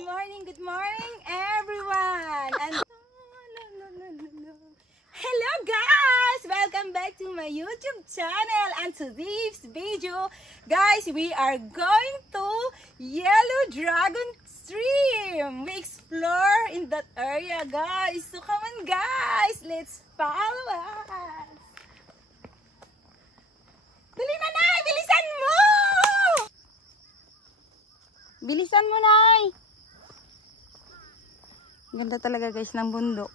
good morning, everyone. And hello, guys. Welcome back to my YouTube channel. And to this video, guys, we are going to Yellow Dragon Stream. We explore in that area, guys. So come on, guys. Let's follow us. Dali na, Nay! Bilisan mo! Bilisan mo, Nay! Ganda talaga, guys, ng bundok.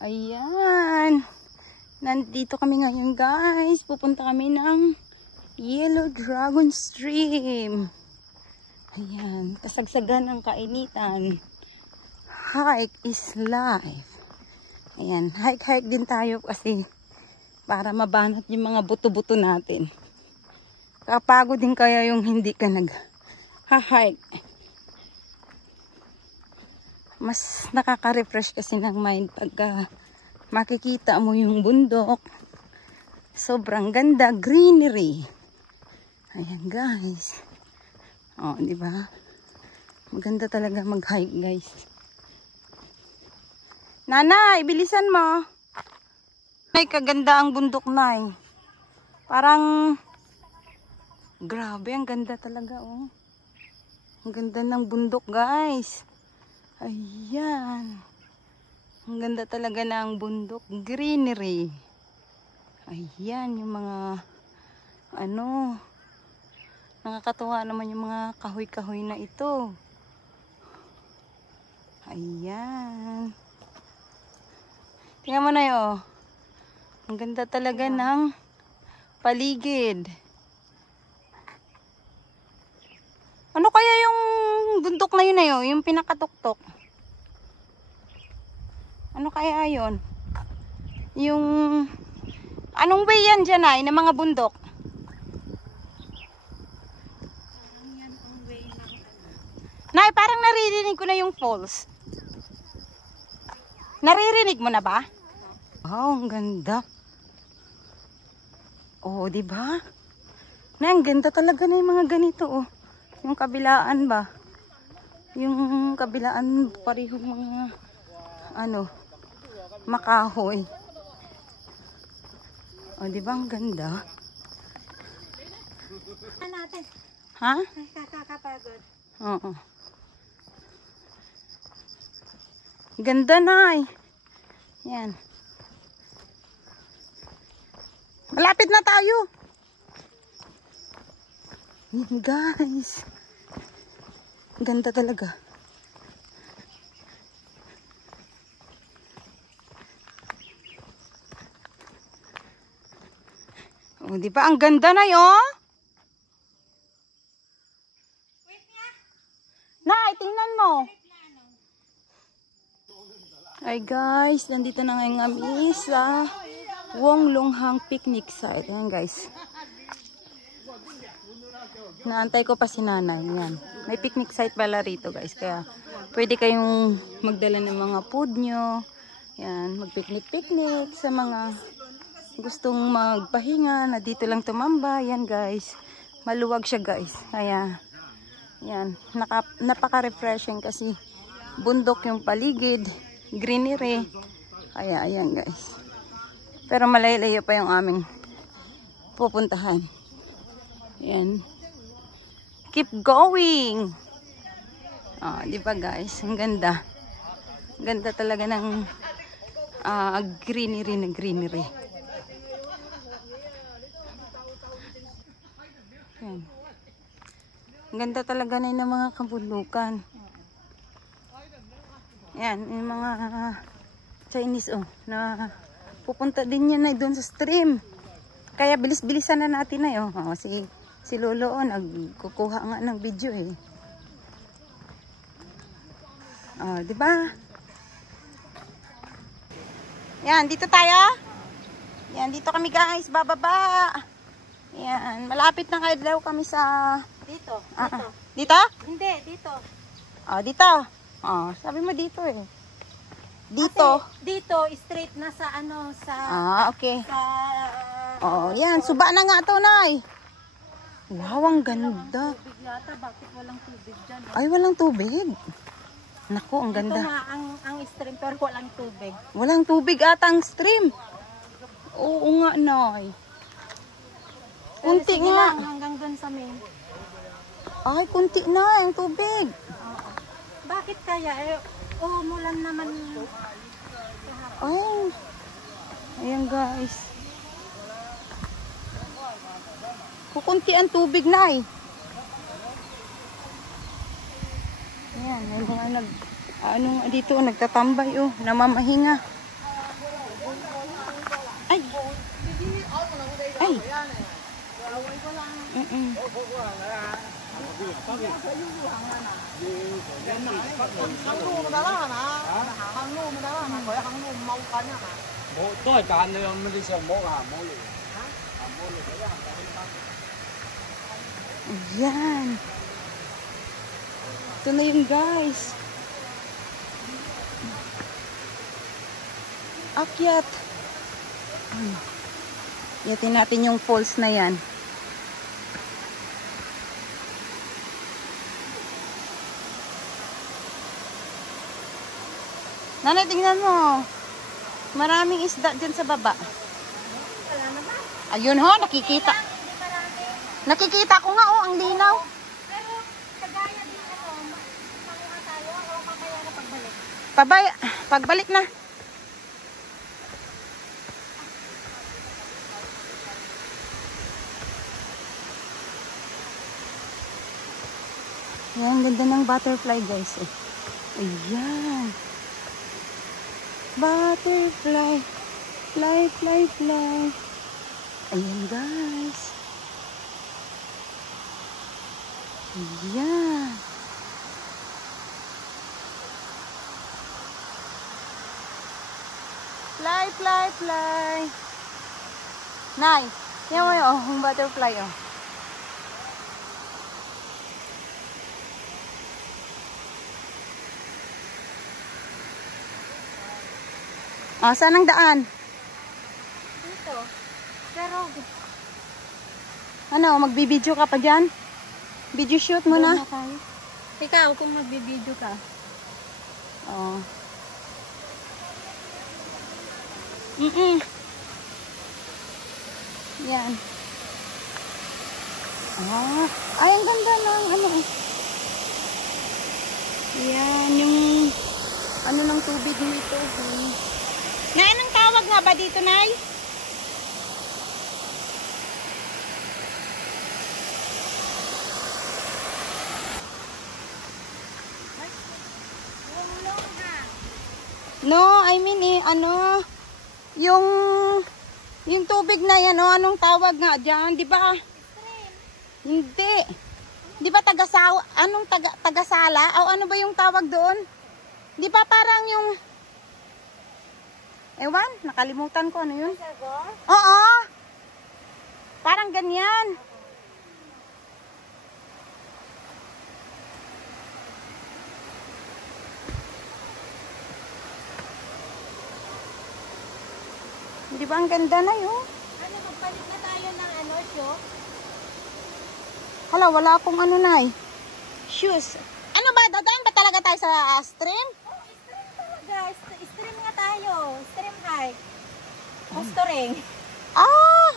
Ayan. Nandito kami ngayon, guys. Pupunta kami ng Yellow Dragon Stream. Ayan. Kasagsagan ng kainitan. Hike is life. Ayan. Hike din tayo kasi para mabanat yung mga buto-buto natin. Kapagod din kaya yung hindi ka nag-hike. Mas nakaka-refresh kasi ng mind pagka makikita mo yung bundok. Sobrang ganda, greenery. Ayan, guys. Oh, di ba? Maganda talaga mag-hike, guys. Nanay, bilisan mo. Ay, kaganda ang bundok, Nay. Parang grabe, ang ganda talaga, oh. Ang ganda ng bundok, guys. Ayan. Ang ganda talaga ng bundok. Greenery. Ayan, yung mga nakakatuwa naman yung mga kahoy-kahoy na ito. Ayan. Tingnan mo na yun. Ang ganda talaga ng paligid. Ano kaya yung bundok na yun yung pinakatuktok? Ano kaya yun? Yung anong way yan dyan ay ng mga bundok? Yan ang way ng Nay, parang naririnig ko na yung falls. Naririnig mo na ba? Wow, ang ganda. Oh, di ba? Na, ang ganda talaga na yung mga ganito, oh. Yung kabilaan ba? Yung kabilaan parehong mga makahoy. O, di ba ang ganda? Natin. Ha? Kakapagod. Oo. Ganda, Nay. Yan. Malapit na tayo. Yan, guys. Ganda talaga. Oh, di ba ang ganda na 'yon? Wait nga. Nay, tingnan mo. Hi guys, nandito na ngayon kami sa Wong Long Hang picnic site. Ayan, guys. Naantay ko pa si nanay. Yan. May picnic site pala rito, guys. Kaya pwede kayong magdala ng mga food nyo. Yan. Mag-picnic-picnic sa mga gustong magpahinga na dito lang tumamba. Yan, guys. Maluwag siya, guys. Kaya yan. Napaka-refreshing kasi bundok yung paligid. Greenery. Kaya ayan, guys. Pero malayo-layo pa yung aming pupuntahan. Yan. Keep going. Ah, di ba, guys? Ang ganda. Ganda talaga ng greenery na greenery. Yan. Ang ganda talaga na ng mga kabundukan. Yan, yung mga Chinese, oh, na pupunta din yan na doon sa stream. Kaya bilis-bilisan na natin na yun. Oh, si Lolo, oh, nagkukuha nga ng video eh. Oh, di ba? Yan, dito tayo. Yan, dito kami, guys, bababa. Yan, malapit na kayo daw kami sa dito. Dito? Hindi, dito. Oh, dito. Oh, sabi mo dito eh. Dito. Ate, dito, straight na sa okay. Sa Oh, yan, suba na nga to, Nay. Wow, ang ganda. Tubig yata, bakit walang tubig dyan? Ay, walang tubig. Naku, ang Ito ganda. nga ang stream pero walang tubig. Walang tubig ata ang stream. Oo nga, Nay. Kunti Sige nga. lang, hanggang dun sa main. Ay, kunti na ang tubig. Oo. Bakit kaya? Umulan naman. Ay. Ayan, guys. Kukunti ang tubig, Nay. Ayan, may mga dito, nagtatambay, oh, namamahinga. Ay. Ay. Tôi cạn rồi mình đi xem mốt à, mốt liền. Ayan. Ito na yun, guys. Akyat. Yatin natin yung falls na yan. Nanay, tingnan mo. Maraming isda dyan sa baba. Wala naman. Ayun ho, nakikita. Hindi marami. Nakikita ko nga, oh, ang linaw. Pero kagaya din manguha tayo o mamaya na pagbalik. Pagbalik na. Ayan, ganda ng butterfly, guys. Eh. Ayan. Butterfly. Fly, fly, fly. Ayan, guys. Ayan. Fly, fly, fly. Nay, yan mo yun, yung butterfly, oh. Oh, saan ang daan? Dito. Pero Ano, magbibideo ka pa dyan? Video shoot mo na? tayo. Ikaw kung magbibideo ka. Oo. Yan. Ah, ay, ang ganda ng ano. Yan, yung ano ng tubig nito. Nay, anong tawag nga ba dito, Nay? No, I mean ano, yung tubig na yan, oh, anong tawag nga dyan, di ba? Hindi. Di ba tagasala? O ano ba yung tawag doon? Di ba parang yung, ewan, nakalimutan ko, ano yun? Oo. Parang ganyan. Di ba ang ganda na yun? Ano, magpalit na tayo ng ano, show? Hala, wala akong ano na eh. Shoes. Ano ba? Dadayan ba talaga tayo sa stream? Oh, stream talaga. Stream nga tayo. Stream hike. Posturing. Ah!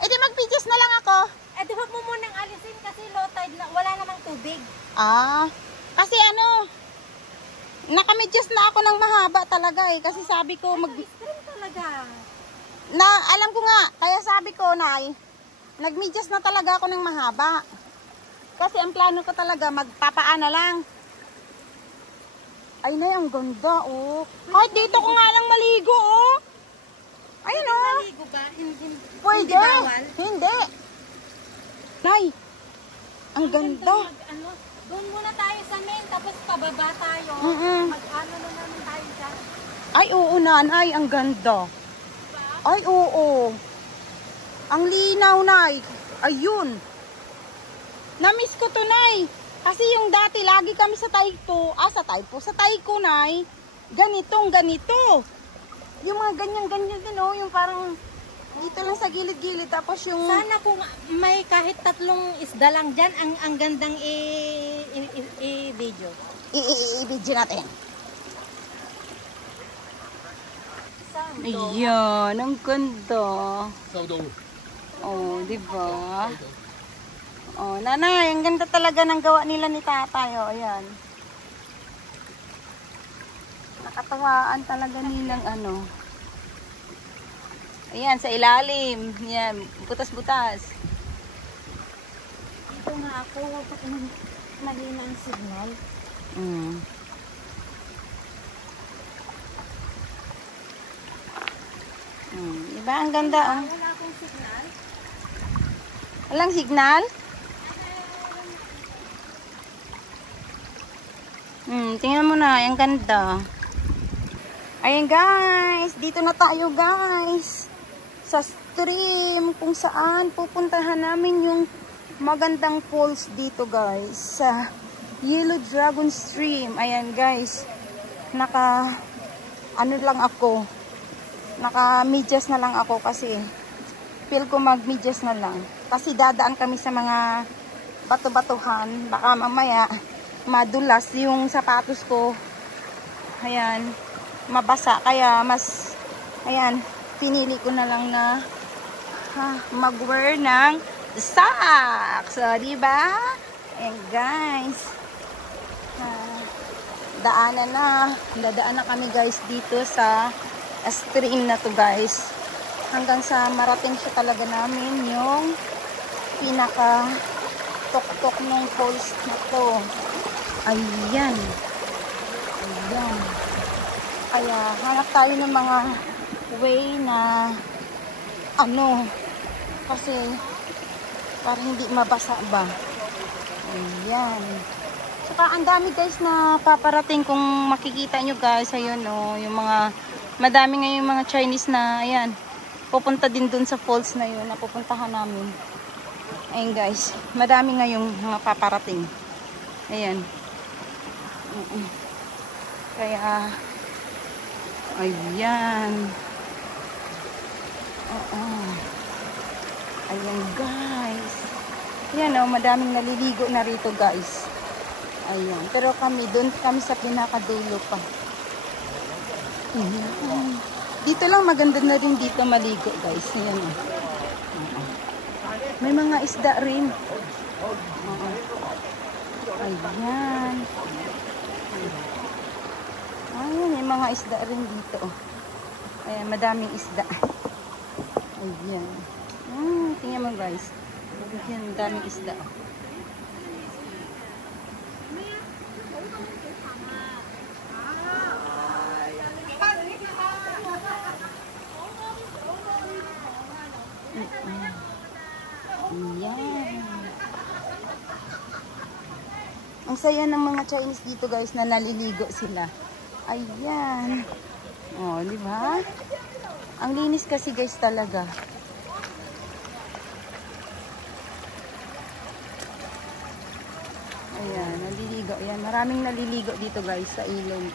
Eh di mag-videos na lang ako. Eh, di wag mo munang alisin kasi low tide na. Wala namang tubig. Ah, kasi ano, nakamedyas na ako ng mahaba talaga eh. Kasi sabi ko, Stream talaga. alam ko nga, kaya sabi ko, Nay, nagmedyas na talaga ako ng mahaba. Kasi ang plano ko talaga, magpapaan na lang. Ay, Nay, ang ganda, oh. Ay, dito ko nga lang maligo, oh. Ayun, oh. Maligo ba? Hindi Pwede. bawal? Hindi. Nay, ang ganda. Ano, doon muna tayo sa main, tapos pababa tayo. Mag-ano na naman tayo dyan. Ay, oo, Nanay, ang ganda. Ay, oo. Ang linaw, Nay. Ayun. Namiss ko to, Nay. Kasi yung dati, lagi kami sa Taiko. Sa Taiko, Nay. Ganito. Yung mga ganyan-ganyan din, oh. Yung parang Dito lang sa gilid-gilid. Tapos yung... Sana kung may kahit 3 isda lang dyan, ang gandang i-video. I-video natin. Sando. Ayan, ang ganda. Saudo. Oh, di ba? Oh, nanay, ang ganda talaga ng gawa nila ni tatay. Oh, ayan. Nakatawaan talaga nilang ano. Ayan, sa ilalim. Ayan, butas-butas. Dito nga ako, mali na ang signal. Mm. Diba? Ang ganda, oh. Wala akong signal. Walang signal? Tingnan mo na, ang ganda. Ayan guys, dito na tayo guys. Sa stream kung saan pupuntahan namin yung magandang falls dito guys. Sa Yellow Dragon Stream. Ayan guys, ano lang ako. Naka-medyas na lang ako kasi feel ko mag-medyas na lang. Kasi dadaan kami sa mga bato-batuhan. Baka mamaya madulas yung sapatos ko. Ayan, mabasa. Kaya mas, ayan, pinili ko na lang na mag-wear ng socks. So, diba? Ayan guys. Dadaan na kami guys dito sa stream na to guys. Hanggang sa marating siya talaga namin yung pinaka tok-tok ng falls na to. Ayan. Ayan. Kaya hanap tayo ng mga way na ano, kasi para hindi mabasa ba. Ayan. Saka ang dami guys na paparating kung makikita nyo guys. Ayun o, yung mga madami ngayon mga Chinese na ayan, pupunta din dun sa falls na yun na pupuntahan namin. Ayan guys, madami ngayong mga paparating. Ayan. Kaya ayan. Ayan guys. Ayan o, madaming naliligo na rito guys. Ayan. Pero doon kami sa pinakadulo pa. Ayan. Dito lang maganda na rin dito maligo guys. Ayan o. May mga isda rin. Ayan. Ayan, may mga isda rin dito. Ayan, madaming isda. Ayan. Tingnan mo guys. Ayan, madaming isda. Ayan. Ang saya ng mga Chinese dito guys na naliligo sila. Ayan. Oh, di ba? Ang linis kasi guys talaga. Ayan, naliligo. Ayan, maraming naliligo dito guys sa ilog.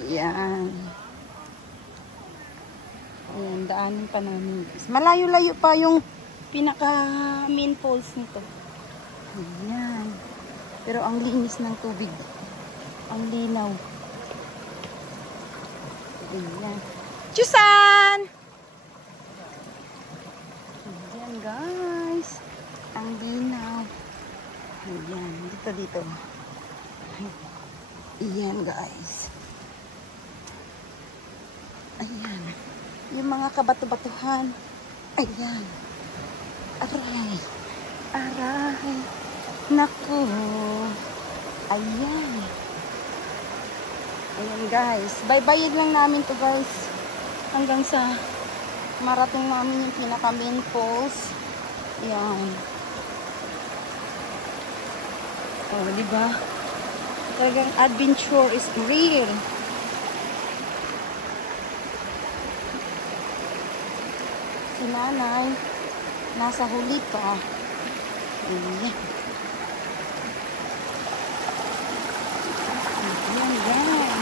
Ayan. Ayan, daanan pa namin guys. Malayo-layo pa yung pinaka main falls nito. Ayan. Pero ang linis ng tubig. Ang linaw. Ayan. Chusan! Ayan guys. Ang linaw. Ayan. Dito. Ayan guys. Ayan. Yung mga kabato-batuhan. Ayan. Aray. Aray. Naku. Ayan. Ayan guys. Baybayad lang namin to guys. Hanggang sa marating namin yung pinaka main falls. Ayan. Oh, diba? Talagang adventure is real. Si nanay nasa huli pa. Ayan. Ayan guys.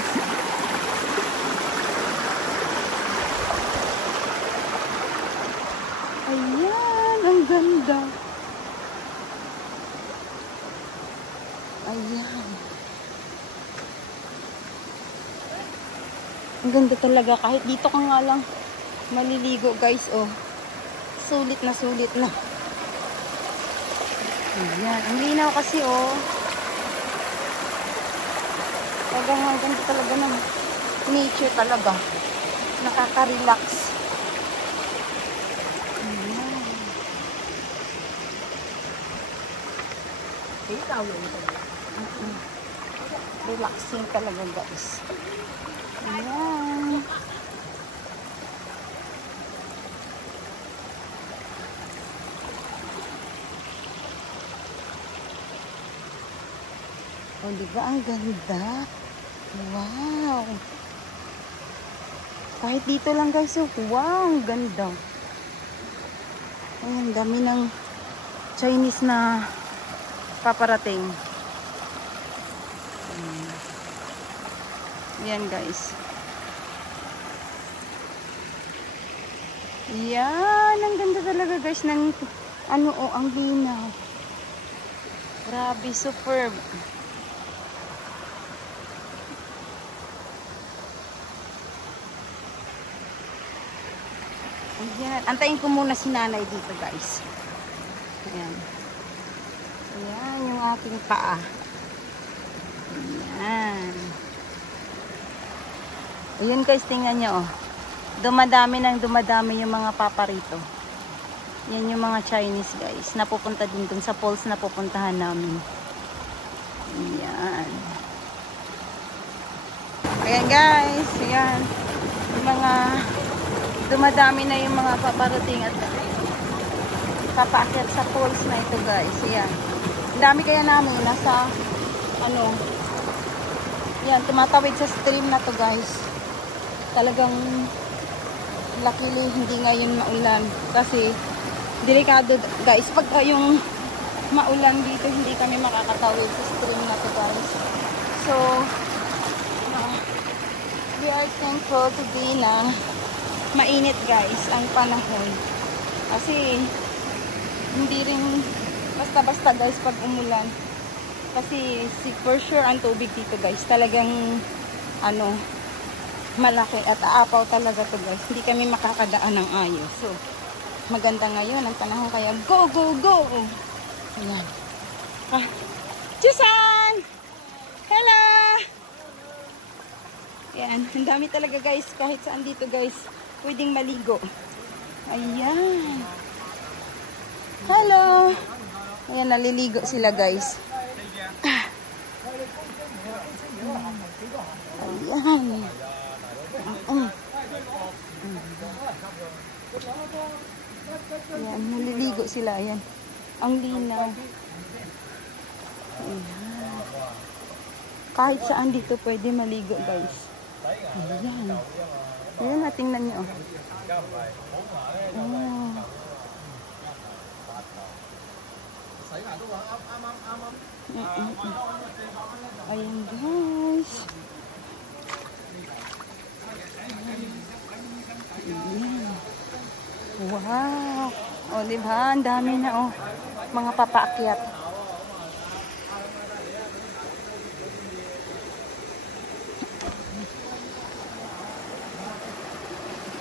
Ayan. Ang ganda talaga. Kahit dito ka nga lang maliligo guys. Oh. Sulit na sulit na. Ayan. Ang linaw kasi oh. Talagang ang ganda talaga ng nature talaga. Nakaka-relax. Ayan. Relaxing talaga guys. Ayan. O, diba? Ang ganda. Wow. Kahit dito lang guys. Oh. Wow. Ang ganda. Ayan. Dami ng Chinese na paparating. Ayan guys. Yan. Ang ganda talaga guys. Ng, ano oh. Ang linaw. Grabe. Superb. Ayan. Antayin ko muna si nanay dito guys. Ayan. Ayan yung aking paa. Ayan. Ayan guys, tingnan nyo oh. Dumadami yung mga papa rito. Yan yung mga Chinese guys. Napupunta din dun sa falls na pupuntahan namin. Ayan. Ayan guys. Ayan. Yung mga dumadami na yung mga paparating at papaakyat sa falls na ito guys. Ayan. Ang dami kaya namin nasa ano. Ayan. Tumatawid sa stream na to guys. Talagang luckily hindi ngayon maulan kasi delikado guys pag yung maulan dito hindi kami makakatawid sa stream na to guys. So we are thankful today na mainit guys ang panahon kasi hindi rin basta-basta guys pag umulan kasi for sure ang tubig dito guys talagang ano malaki at aapaw talaga to guys. Hindi kami makakadaan ng ayos. So, maganda ngayon ang panahon kaya go, go, go! Ayan. Ah. Chusan! Hello! Ayan. Ang dami talaga guys. Kahit saan dito guys. Pwedeng maligo. Ayan. Hello! Ayan, naliligo sila guys. Ayan. Ayan, naliligo sila. Ayan. Ang linaw. Ayan. Kahit saan dito pwede maligo guys. Ayan. Ayan, tingnan nyo. Oh. Ayan guys. Ayan. Wow. O, diba? Ang dami na, oh. Mga papaakyat.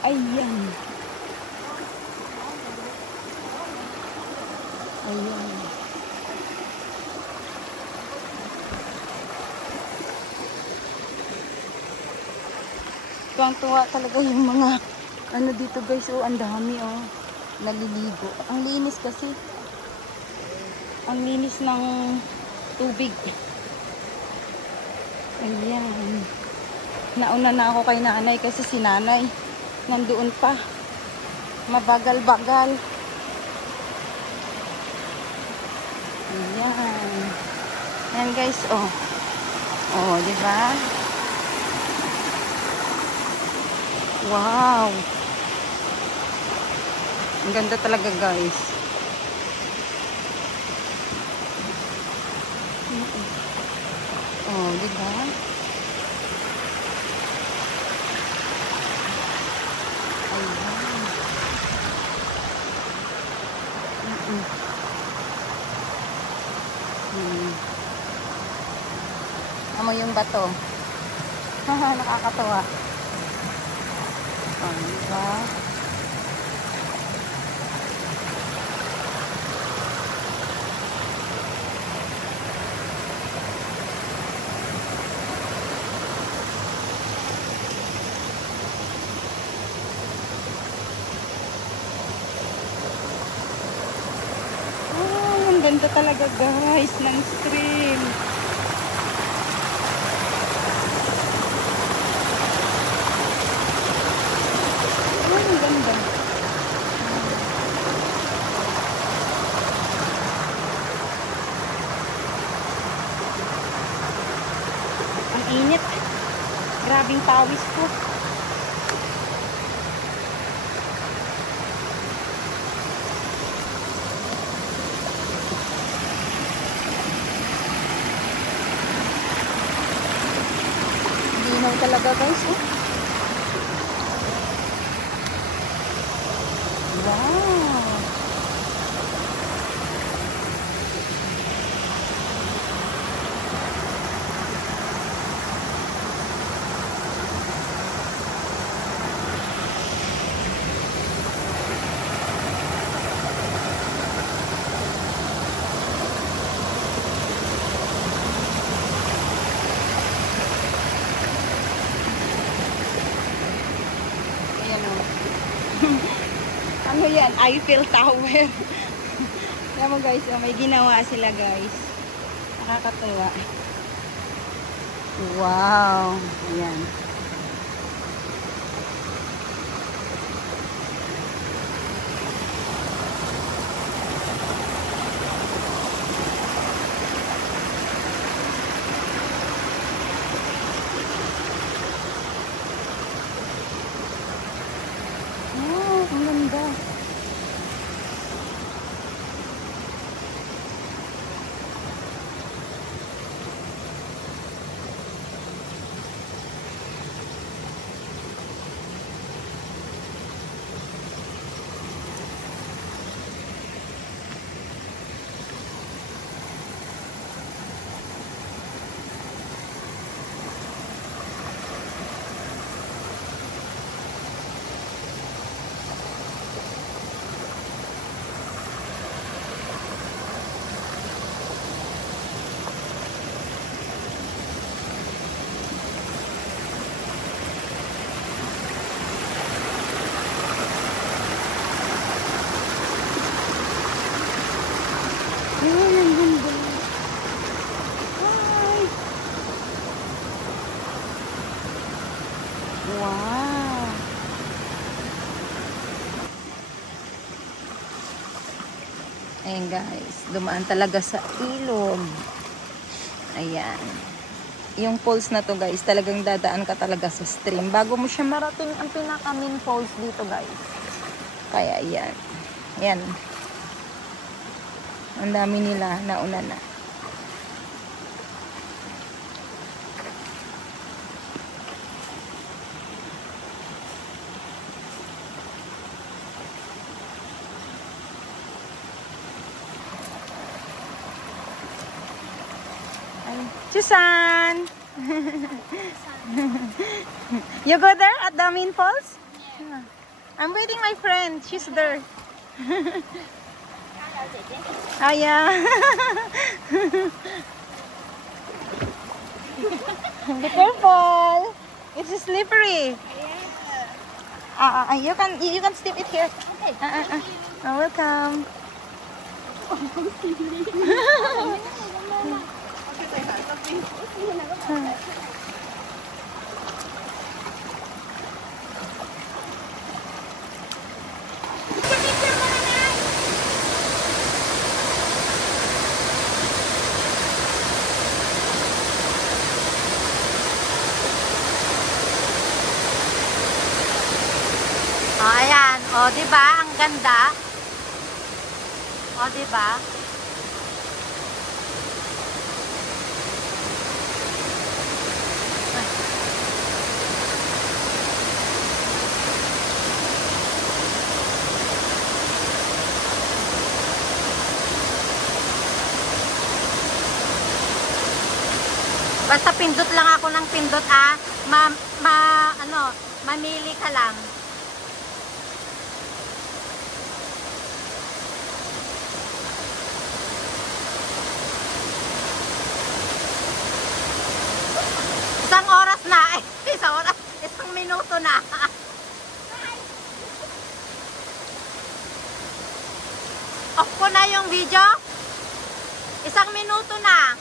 Ayan. Ayan. Tuwang-tuwa talaga yung mga ano dito guys, oh, ang dami oh, naliligo. Ang linis kasi. Ang linis ng tubig. Ayan. Nauna na ako kay nanay kasi si nanay nandoon pa. Mabagal-bagal. Ayan. Ayan guys, oh. Oh, di ba? Wow. Ang ganda talaga guys. Oh, di ba? Ayan. Amoy yung bato. Haha, nakakatawa. Oh, diba? Oh, ang ganda talaga guys ng stream. Ang ganda. Ang init. Grabing pawis ko. Linaw talaga guys. Oh. Wow. Ayan o. Ano yan? Eiffel Tower. Ayan mo guys, oh, may ginawa sila guys. Nakakatuwa. Wow. Ayan. Wow, ang ganda. Ayan, ang ganda. Hi. Wow. Ayan guys, dumaan talaga sa ilog. Ayan. Yung falls na to guys, talagang dadaan ka talaga sa stream bago mo siya marating ang pinaka main falls dito guys. Kaya ayan. Ayan. Ang dami nila nauna na. Ay, Susan! You go there at the main falls? Yeah. I'm waiting my friend. She's there. Oh yeah. Be careful. It's slippery. You can step it here. Welcome. Oh, ayan. O, diba? Ang ganda. O, diba? Basta pindot lang ako ng pindot, mamili ka lang. Isang oras na. Isang minuto na. Off ko na yung video. Isang minuto na.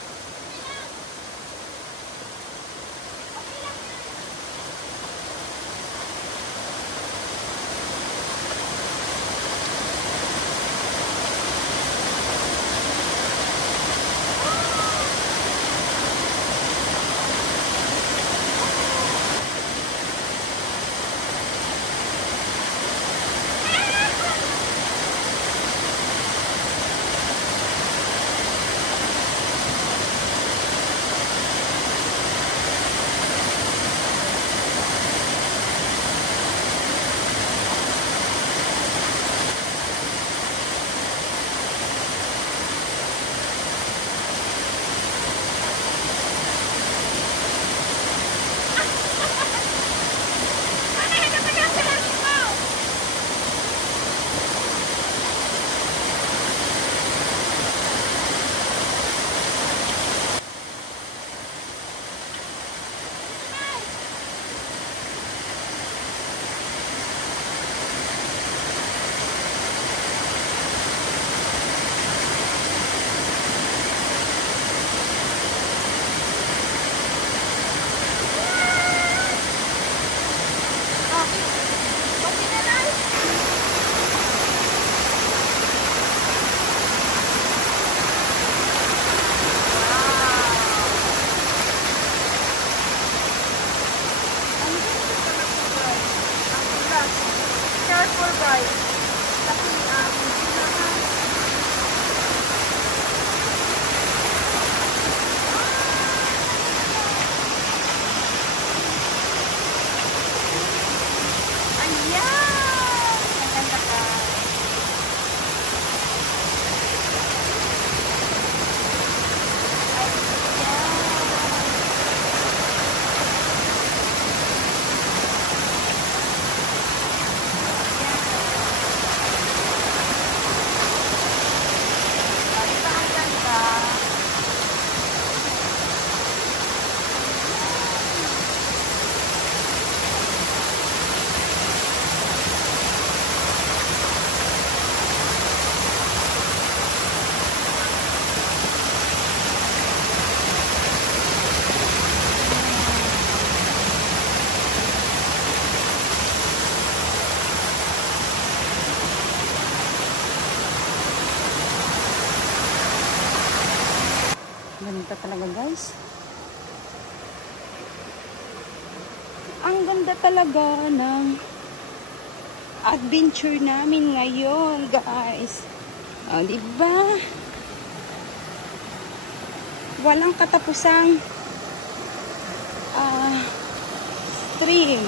Ganito talaga, guys. Ang ganda talaga ng adventure namin ngayon, guys. O, diba? Walang katapusang stream.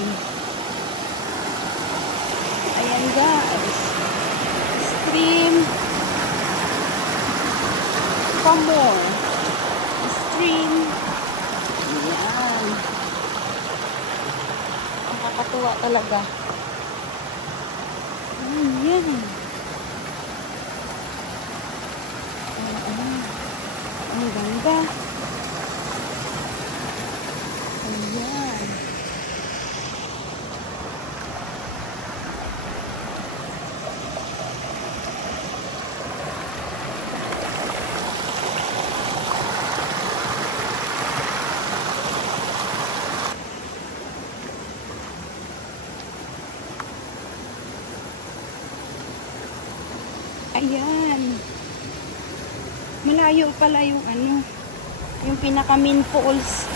Ayan, guys. Stream. Come on. Stream. Ayan. Ang kakatuwa talaga. Ayan. Ayan. Ang ganda. Ayan. Ayan. Malayo pala yung yung pinaka main falls.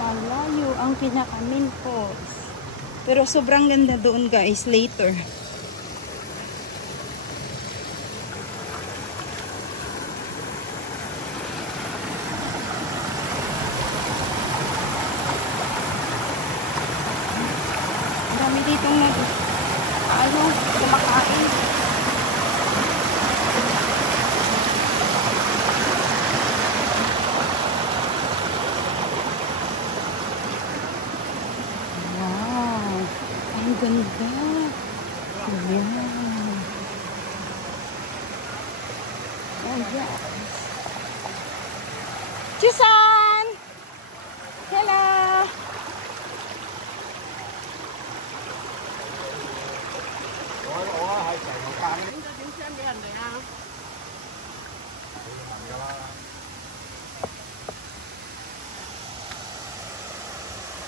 Malayo ang pinaka main falls. Pero sobrang ganda doon, guys, later. Chusan! Hello!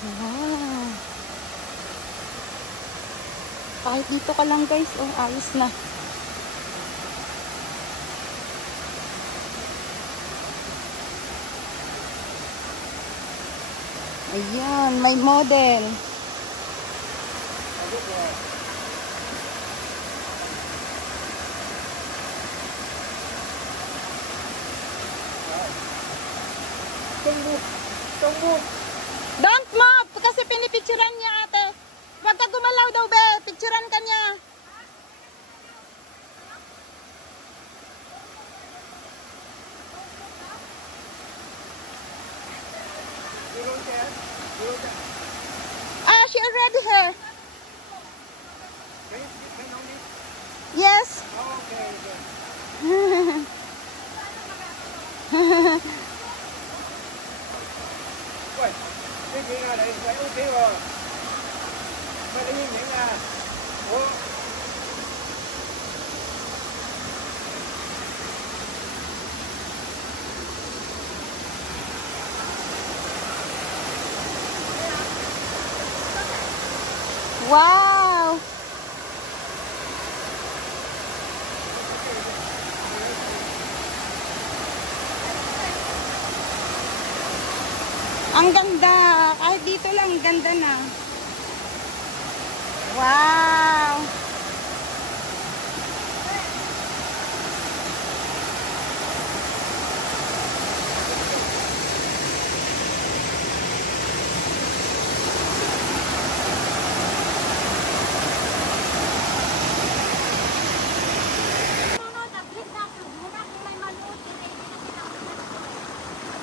Wow! Kahit dito ka lang guys, oh, ayos na. Ayan, may model. Don't move! Kasi pinipicturan niya ate. Huwag ka gumalaw daw be. Picturan ka niya. Ah, she already here. Yes. Cái chuyện này thì phải uống tiếng rồi. Mấy cái những ủa. Wow! Ang ganda. Kahit dito lang, ganda na. Wow!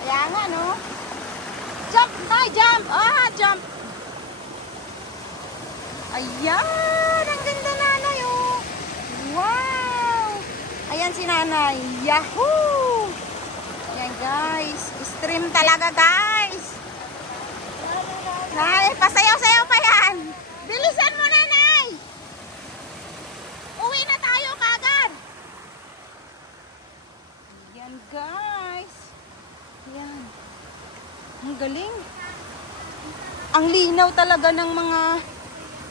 Kaya nga, no? Jump! Nay, jump! Ah, jump! Ayan! Ang ganda nanay, oh! Wow! Ayan si nanay. Yahoo! Ayan, guys. Stream talaga, guys. Nay, pasayaw-sayaw pa yan. Bilisan mo, nanay! Uwi na tayo kagad. Ayan, guys. Ayan. Ang galing. Ang linaw talaga ng mga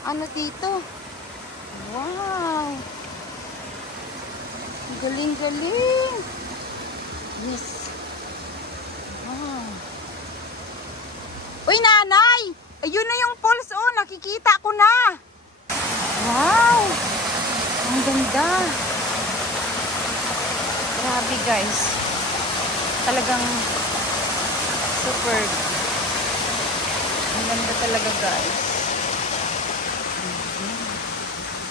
ano dito. Wow. Galing-galing. Yes. Wow. Uy, nanay! Ayun na yung pulse, oh. Nakikita ko na. Wow. Ang ganda. Grabe, guys. Talagang super. Ang ganda talaga, guys.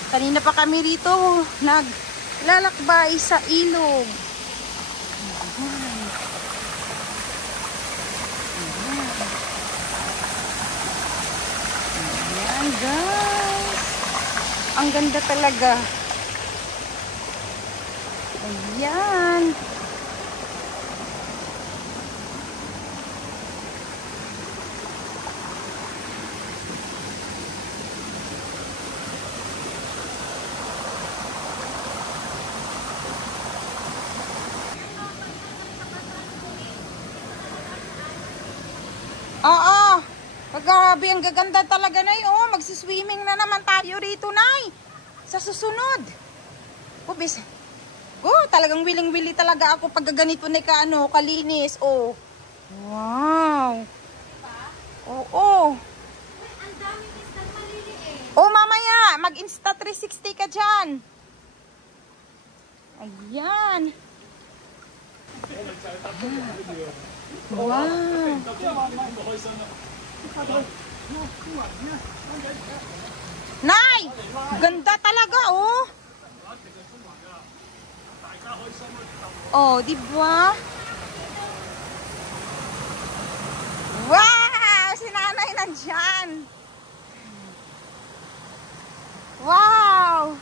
Kanina pa kami rito naglalakbay sa ilog. Ayan, guys. Ang ganda talaga. Ayan. Oo. Grabe, ang gaganda talaga, Nay. Oh, magsiswimming na naman tayo rito, Nay. Sa susunod. Oh, bis. Oh, talagang willing-willy talaga ako pag ganito na kalinis. Oh. Wow. Oo. Ang daming isang maliliit. Oh, mamaya. Mag-Insta 360 ka dyan. Ayan. Wow. Nay! Ganda talaga, oh. Oh, di ba? Wow! Si nanay nandyan. Wow!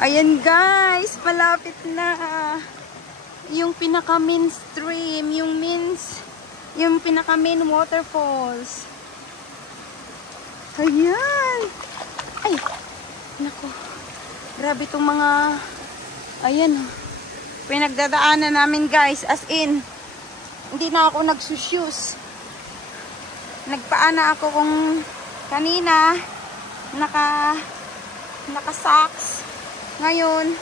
Ayan, guys. Malapit na. yung pinaka main stream, yung pinaka main waterfalls. Ayan. Ay, nako. Grabe itong mga, ayan, pinagdadaanan namin guys. As in, hindi na ako nagsushoes. Nagpaana ako kung kanina, naka-socks. Ngayon,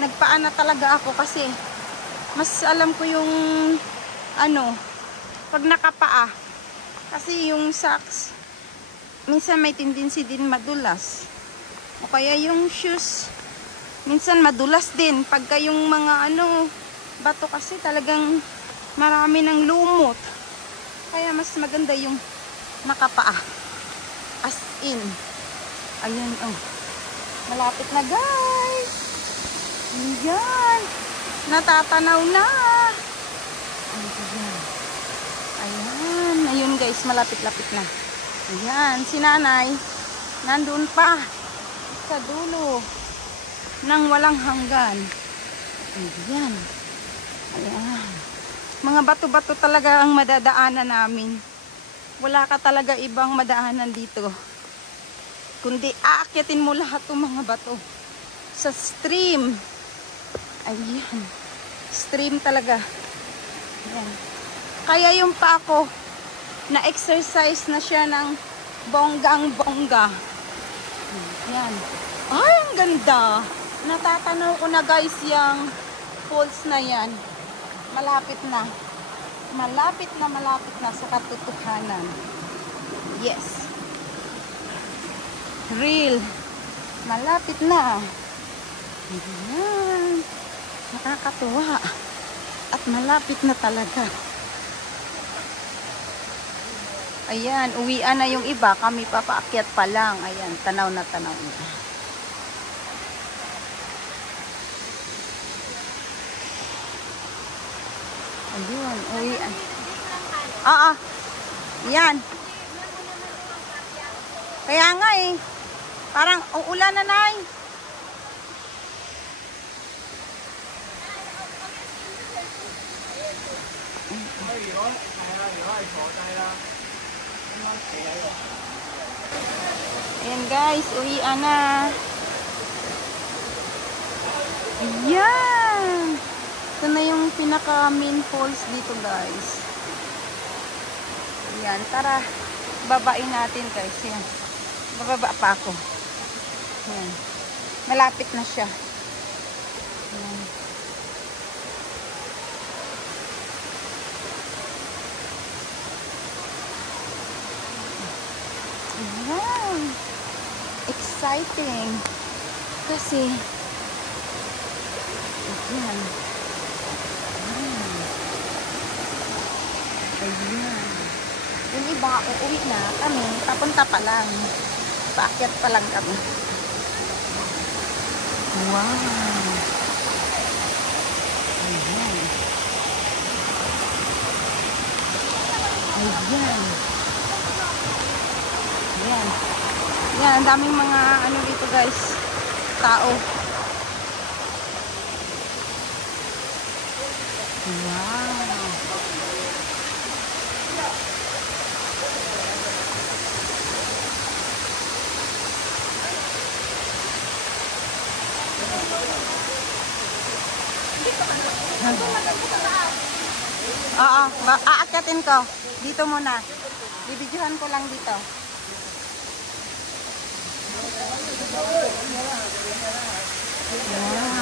nagpaana talaga ako kasi mas alam ko yung pag nakapaa. Kasi yung socks, minsan may tendency din madulas. O kaya yung shoes, minsan madulas din. Pagka yung mga bato kasi talagang marami ng lumot. Kaya mas maganda yung nakapaa. As in. Ayan, malapit na guys. Ayan. Natatanaw na. Ayan. Ayan. Ayun guys, malapit-lapit na. Ayan, si nanay nandun pa sa dulo ng walang hanggan. Ayan. Ayan. Mga bato-bato talaga ang madadaanan namin. Wala ka talaga ibang madaanan dito. Kundi aakyatin mo lahat ng mga bato sa stream. Ayan. Stream talaga. Ayan. Kaya yung pa ako na-exercise na siya ng bonggang-bongga. Yan. Ay, ang ganda. Natatanaw ko na guys yung falls na yan. Malapit na. Malapit na sa katotohanan. Yes. Real. Malapit na. Yan. Nakakatuwa. At malapit na talaga. Ayan, uwian na yung iba. Kami papaakyat pa lang. Ayan, tanaw na tanaw na. Ayun, uwian. Yan. Kaya nga eh. Parang uulan na na eh. Ayan guys, uwian na. Ayan. Ito na yung pinaka main falls dito guys. Ayan, tara. Babain natin guys. Ayan. Bababa pa ako. Ayan. Malapit na siya. Ayan. Ayan. Exciting. Kasi ayan. Ayan. Yung iba, uuwi na kami. Papunta pa lang. Paakyat pa lang kami. Wow. Ayan. Ayan. Ayan. Ayan. Ang daming mga dito guys. Tao. Wow. Oo, aakyatin ko. Dito muna. Bibidyohan ko lang dito. Wow.